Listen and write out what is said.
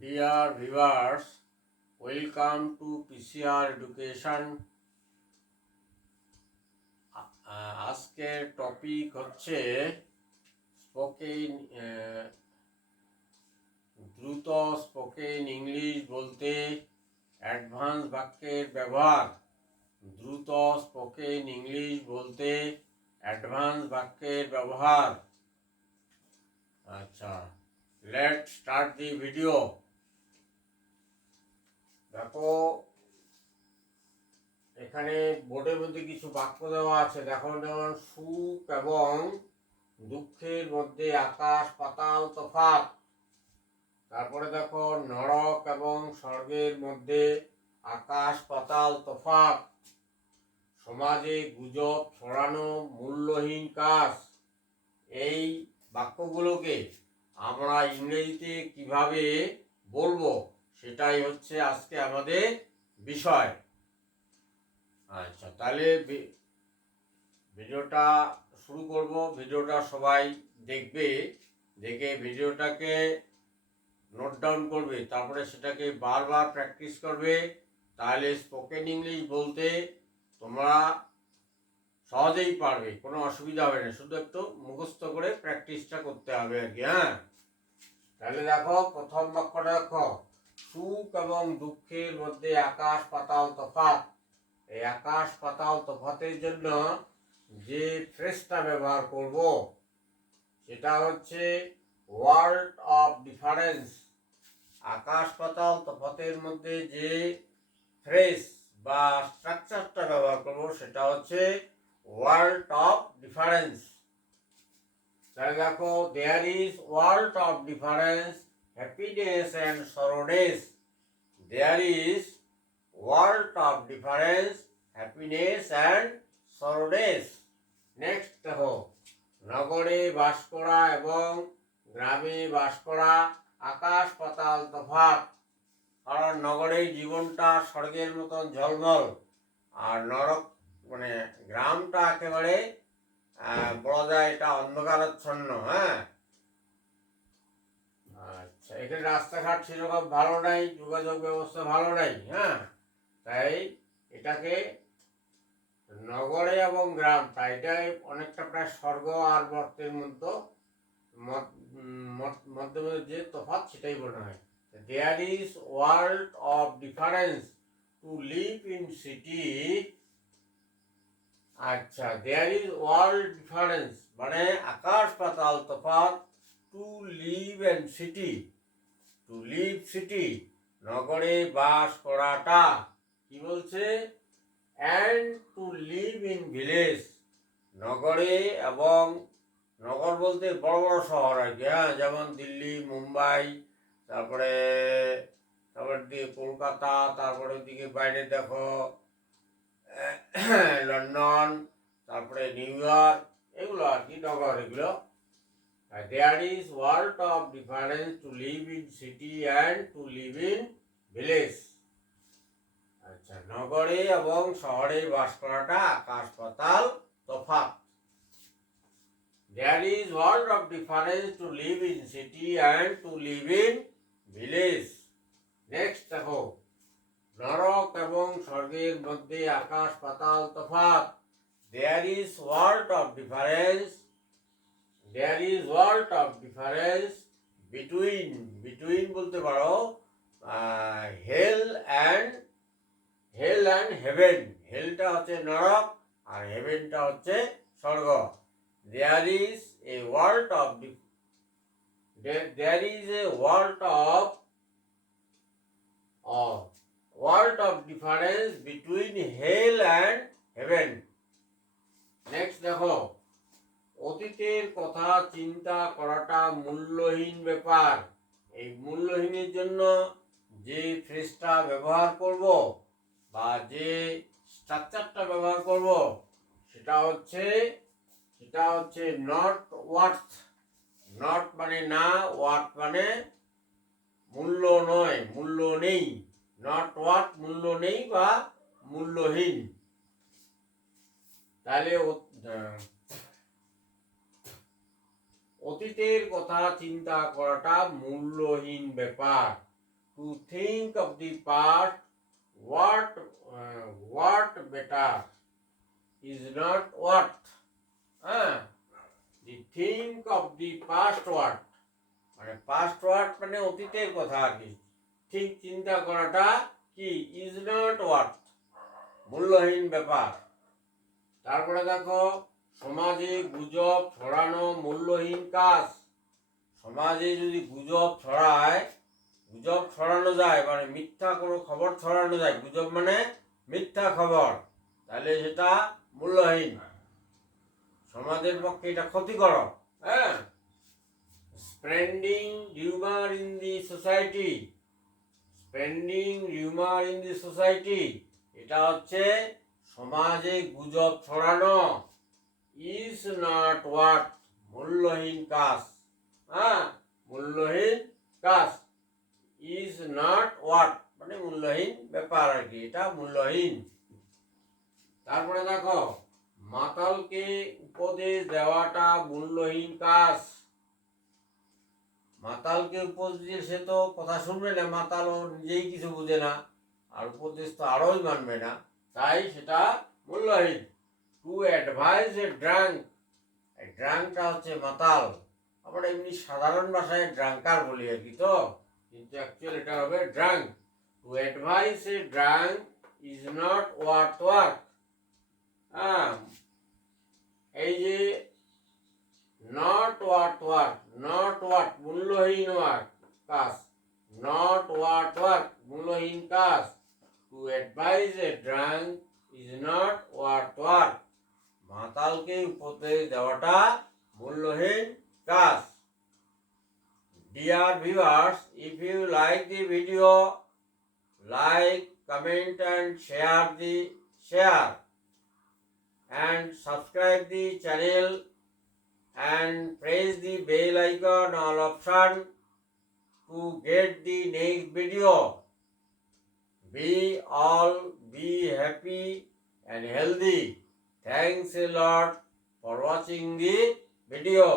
Dear viewers, welcome to PCR Education. আজকের topic হচ্ছে দ্রুত স্পোকেন ইংলিশ বলতে অ্যাডভান্স বাক্যের ব্যবহার। দ্রুত স্পোকেন ইংলিশ বলতে অ্যাডভান্স বাক্যের ব্যবহার। আচ্ছা, লেটস স্টার্ট দি ভিডিও। দেখো, এখানে বোর্ডের মধ্যে কিছু বাক্য দেওয়া আছে। দেখো, যেমন সুখ এবং দুঃখের মধ্যে আকাশ পাতাল তফাৎ। তারপরে দেখো, নরক এবং স্বর্গের মধ্যে আকাশ পাতাল তফাৎ। সমাজে গুজব ছড়ানো মূল্যহীন কাজ। এই বাক্যগুলোকে আমরা ইংরেজিতে কিভাবে বলবো সেটাই হচ্ছে আজকে আমাদের বিষয়। আচ্ছা, তাহলে ভিডিওটা শুরু করব। ভিডিওটা সবাই দেখবে, দেখে ভিডিওটাকে নোট ডাউন করবে, তারপরে সেটাকে বারবার প্র্যাকটিস করবে। তাহলে স্পোকেন ইংলিশ বলতে তোমরা সহজেই পারবে, কোনো অসুবিধা হবে না। শুধু একটু মুখস্থ করে প্র্যাকটিসটা করতে হবে আর কি। হ্যাঁ, তাহলে দেখো, প্রথম বাক্যটা দেখো, সুখ এবং দুঃখের মধ্যে আকাশ পাতাল তফাৎ। এই আকাশ পাতাল তফাতের জন্য যে ফ্রেজটা ব্যবহার করব সেটা হচ্ছে ওয়ার্ল্ড অফ ডিফারেন্স। আকাশ পাতাল তফাতের মধ্যে যে ফ্রেজ বা স্ট্রাকচারটা ব্যবহার করব সেটা হচ্ছে ওয়ার্ল্ড অফ ডিফারেন্স। তাহলে দেখো, there is world of difference, happiness and sorrow days. There is world of difference, happiness and sorrow days. Next দেখো, নগরে বাস করা এবং গ্রামে বাস করা আকাশ পাতাল তফাৎ। কারণ নগরের জীবনটা স্বর্গের মতন ঝলমল, আর নরক মানে গ্রামটা একেবারে বলা যায় এটা অন্ধকারাচ্ছন্ন। হ্যাঁ, আচ্ছা, এখানে রাস্তাঘাট সেরকম ভালো নাই, যোগাযোগ ব্যবস্থা ভালো নাই। হ্যাঁ, তাই এটাকে নগরে এবং গ্রাম, তাই এটাই অনেকটা প্রায় স্বর্গ আর মর্তের মধ্যে যে তফাৎ সেটাই মনে হয়। There is world of difference to live in city. আচ্ছা, দেয়ার ইজ ওয়ার্ল্ড ডিফারেন্স মানে আকাশ পাতাল তফাৎ। To live in city, to live city নগরে বাস করাটা কি বলছে, and to live in village. নগরে এবং নগর বলতে বড় বড় শহর আর কি। হ্যাঁ, যেমন দিল্লি, মুম্বাই, তারপরে দিকে কলকাতা, তারপরে দিকে বাইরে দেখো লন্ডন, তারপরে নিউ ইয়র্ক, এগুলো আর কি নগর এগুলো। There is world of difference to live in city and to live in village. আচ্ছা, নগরে এবং শহরে বাস করাটা আকাশ পাতাল তফাৎ। There is world of difference to live in city and to live in village. Next দেখো, নরক এবং স্বর্গের মধ্যে আকাশ পাতাল তফাৎ। There is world of difference. There is world of difference between বলতে পারো hell and heaven. হেলটা হচ্ছে নরক আর হেভেনটা হচ্ছে স্বর্গ। There is a world of difference between hell and heaven. Next দেখো, অতীতের কথা চিন্তা করাটা মূল্যহীন ব্যাপার। এই মূল্যহীনের জন্য যে ফ্রেজটা ব্যবহার করব বা যে স্ট্রাকচারটা ব্যবহার করব সেটা হচ্ছে নট ওয়ার্থ। নট মানে না, ওয়ার্থ মানে মূল্য নয়, মূল্য নেই। নট ওয়ার্থ মূল্য নেই বা মূল্যহীন। তাহলে অতীতের কথা চিন্তা করাটা মূল্যহীন ব্যাপার। to think of the past, what better is not worth. The think of the past what, মানে past what মানে অতীতের কথা আর কি, ঠিক চিন্তা করাটা কি, is not worth, মূল্যহীন ব্যাপার। তারপরে দেখো, সমাজে গুজব ছড়ানো মূল্যহীন কাজ। সমাজে যদি গুজব ছড়ায়, গুজব ছড়ানো যায় মানে মিথ্যা কোনো খবর ছড়ানো যায়, গুজব মানে মিথ্যা খবর, তাহলে সেটা মূল্যহীন, সমাজের পক্ষে এটা ক্ষতিকর। হ্যাঁ, spreading rumour in the society, spreading rumour in the society, এটা হচ্ছে সমাজে গুজব ছড়ানো, ইজ নট ওয়ার্থ, মূল্যহীন কাজ। হ্যাঁ, মূল্যহীন কাজ, ইজ নট ওয়ার্থ মানে মূল্যহীন ব্যাপার আর কি, এটা মূল্যহীন। তারপরে দেখো, মাতালকে উপদেশ দেওয়াটা মূল্যহীন কাজ। মাতালকে উপদেশ, সে তো কথা শুনবে না, মাতাল ও নিজেই কিছু বুঝে না, আর উপদেশ তো আরোই মানবে না, তাই সেটা মূল্যহীন। টু অ্যাডভাইস এ ড্রাঙ্ক, ড্রাঙ্কটা হচ্ছে মাতাল, আমরা এমনি সাধারণ ভাষায় ড্রাঙ্কার বলি আর কি, তো কিন্তু অ্যাকচুয়ালি এটা হবে drunk. To advise a drunk is not worth work. এই যে not worth work, not worth মূল্যহীন ওয়ার্ক কাজ, নট ওয়ার্থ ওয়ার্ক মূল্যহীন কাজ। To advise a drunk is not worth work, মাতালকে উপদেশ দেওয়াটা মূল্যহীন কাজ। Dear viewers, if you like the video, like, comment and share and subscribe the channel and press the bell icon all option to get the next video. Be happy and healthy. Thanks a lot for watching the video.